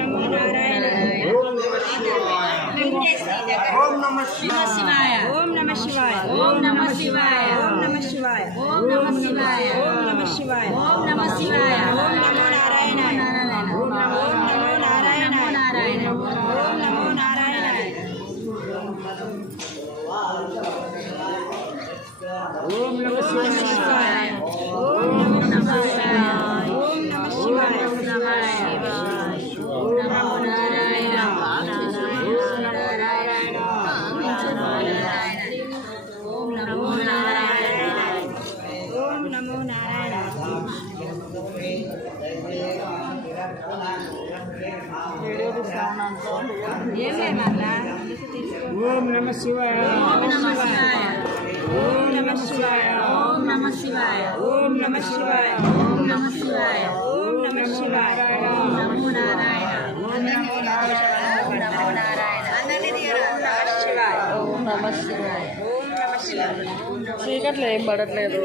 నమో నారాయణ ఓం నమ శివాయ ఓం నమ శివాయ ఓం నమ శివాయ ఓం నమ శివాయ ఓం నమ శివాయ ఓం నమ శివాయ ఓం నమ శివాయ ఓం నమో నారాయణ ఓం నమో నారాయణ నారాయణ ఓం నమో నారాయణ ఓం నమ శివాయ ఓం నమ శివాయ ఓం నమ శివాయ ఓం నమ శివాయ ఓం నమ శివాయ ఓం నమ శివాయ ఓం నమ శివాయ ఓం నమో నారాయణ ఓం నమో నారాయణ ఓం నమో నారాయణ ఓం నమ శివాయ ఓం నమ శివాయ చీకట్లో ఏం పడట్లేదు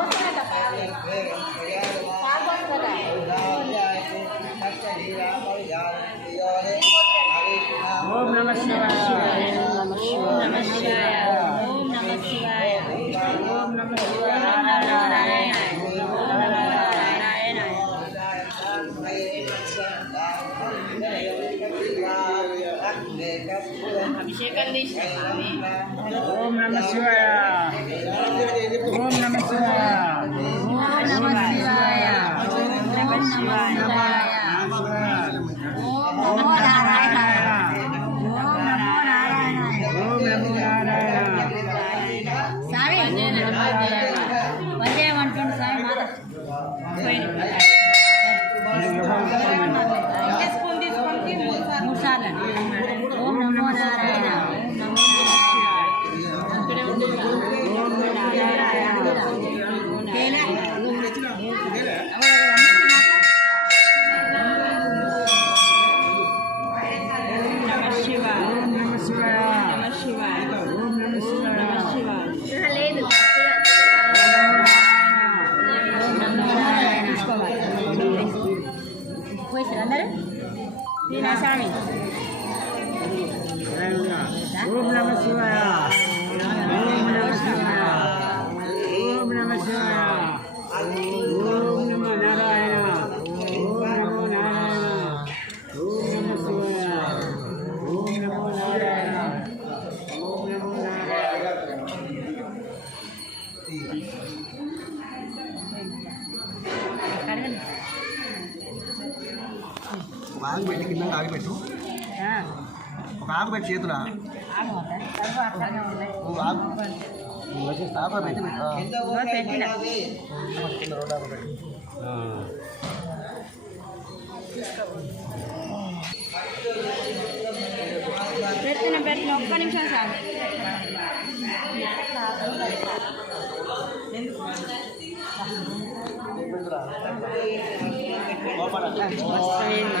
మూడు సార్లు ఓం నమో నారాయణ ఆకు పెట్టి కింద ఆకు పెట్టు ఒక ఆకు పెట్టి ఆగు ఆకు పెట్టి పెట్టిన పెడుతున్నా పెడుతున్నా ఒక్క నిమిషం సార్. 什么声音呢？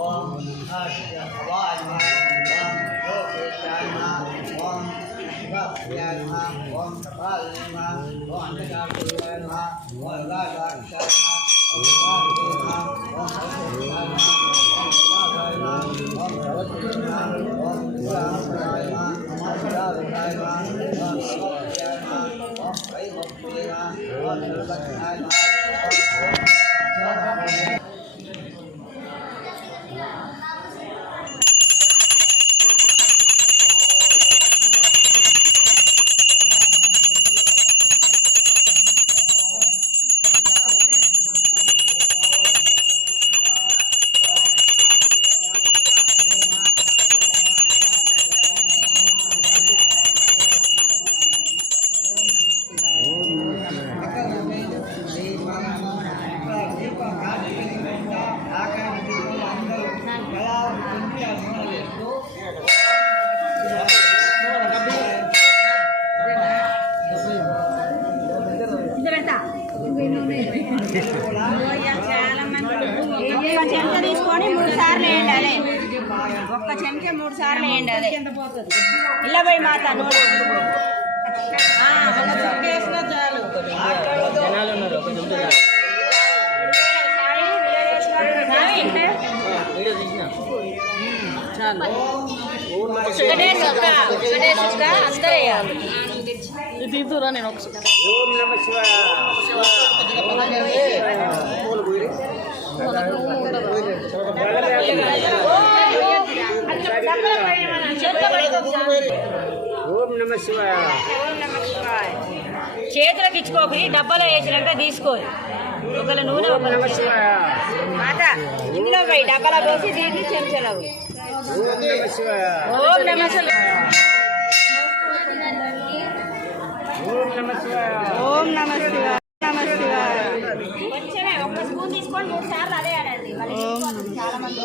ओम अस्य भवाय ओम लोकेशाय ओम शिवप्रियाय ओम कपालाय ओम अंधकारपूर्वाय ओम राजाक्षाय ओम ओम ఒక్క చెంచా తీసుకొని మూడు సార్లు వేయండి అదే ఒక్క చెంచా మూడు సార్లు వేయండి అదే ఇలా పోయి మాత నూనె చాలు అందరూ వేయాలి. ఓం నమ శివాయ. ఓం నమ శివాయ. చేతులకు ఇచ్చుకోకరి డబ్బాలో వేసినాక తీసుకోరు. ఒకళ్ళ నూనె ఓం నమ శివాయ. మాట ఇందులో పోయి డబ్బాలో పోసి దీన్ని చెంచలో ఓం నమ శివాయ. ఒక్క స్పూన్ తీసుకొని మూడు సార్లు అదే ఆడండి మళ్ళీ. చాలా మంది